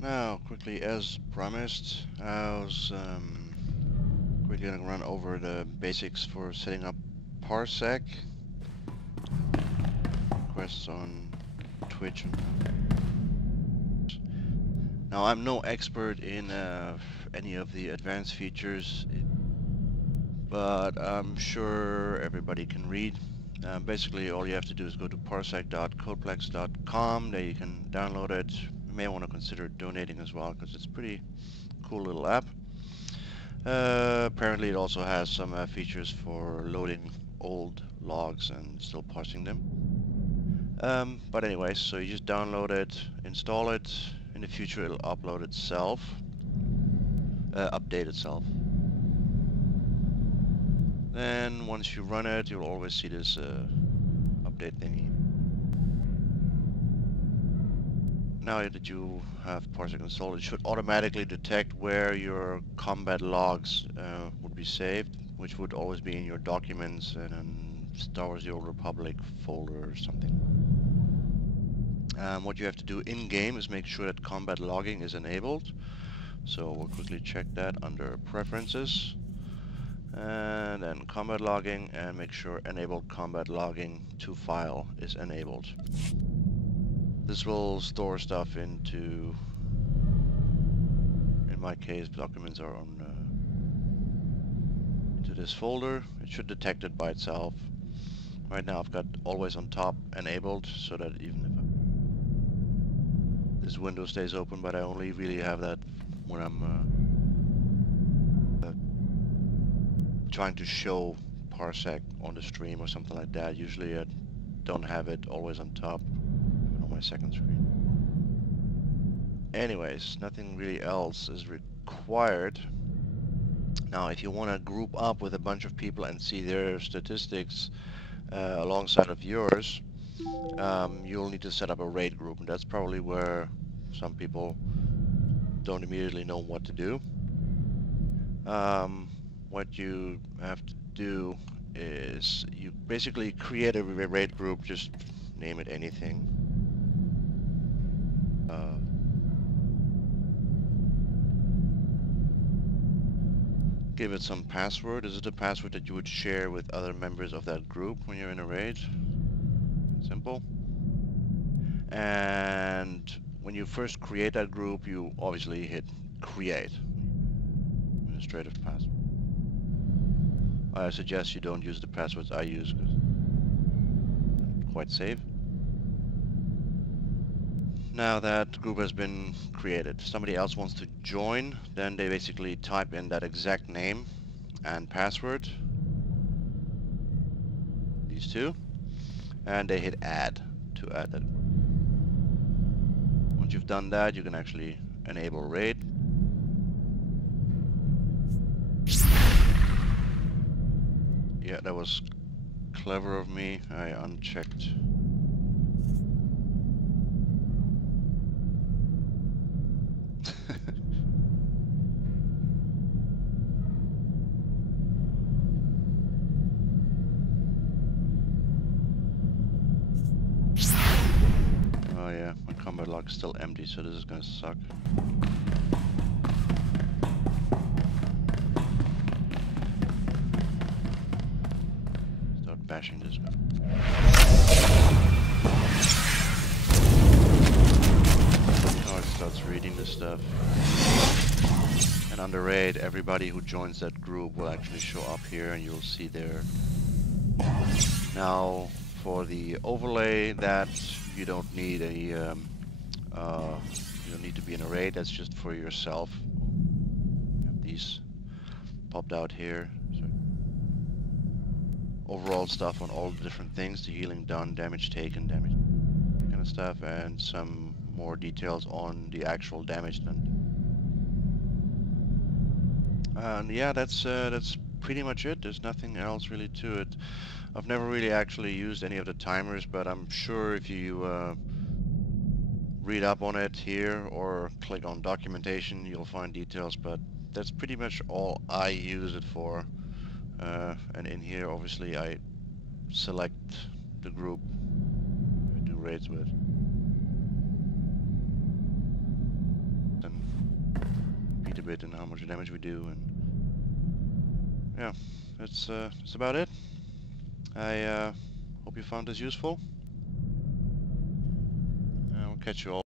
Now, quickly as promised, I was quickly gonna run over the basics for setting up Parsec. Requests on Twitch. Now, I'm no expert in any of the advanced features, but I'm sure everybody can read. Basically, all you have to do is go to parsec.codeplex.com. There you can download it. You may want to consider donating as well, because it's a pretty cool little app. Apparently, it also has some features for loading old logs and still parsing them. But anyway, so you just download it, install it. In the future, it'll upload itself, update itself. Then once you run it, you'll always see this update thingy. Now that you have Parsec installed, it should automatically detect where your combat logs would be saved, which would always be in your documents and in Star Wars: The Old Republic folder or something. What you have to do in-game is make sure that combat logging is enabled. So we'll quickly check that under Preferences. And then combat logging, and make sure enabled combat logging to file is enabled. This will store stuff into, in my case, documents are on into this folder. It should detect it by itself. Right now I've got always on top enabled, so that even if this window stays open, but I only really have that when I'm trying to show Parsec on the stream or something like that. Usually I don't have it always on top on my second screen. Anyways, nothing really else is required. Now, if you want to group up with a bunch of people and see their statistics alongside of yours, you'll need to set up a raid group, and that's probably where some people don't immediately know what to do. What you have to do is you basically create a raid group, just name it anything. Give it some password. This is the password that you would share with other members of that group when you're in a raid. Simple. And when you first create that group, you obviously hit create. Administrative password. I suggest you don't use the passwords I use, because it's quite safe. Now that group has been created, somebody else wants to join, then they basically type in that exact name and password, these two, and they hit add to add that group. Once you've done that, you can actually enable raid. Yeah, that was clever of me. I unchecked. Oh yeah, my combat log is still empty, so this is gonna suck. Start bashing this guy. Now it starts reading this stuff. And under raid, everybody who joins that group will actually show up here, and you'll see there. Now, for the overlay, that you don't need any, you don't need to be in a raid. That's just for yourself. You have these popped out here. So overall stuff on all the different things: the healing done, damage taken, damage kind of stuff, and some more details on the actual damage done. And yeah, that's pretty much it. There's nothing else really to it. I've never really actually used any of the timers, but I'm sure if you read up on it here or click on documentation, you'll find details, but that's pretty much all I use it for. And in here, obviously, I select the group I do raids with. bit and how much damage we do, and yeah, that's about it. I hope you found this useful. I'll catch you all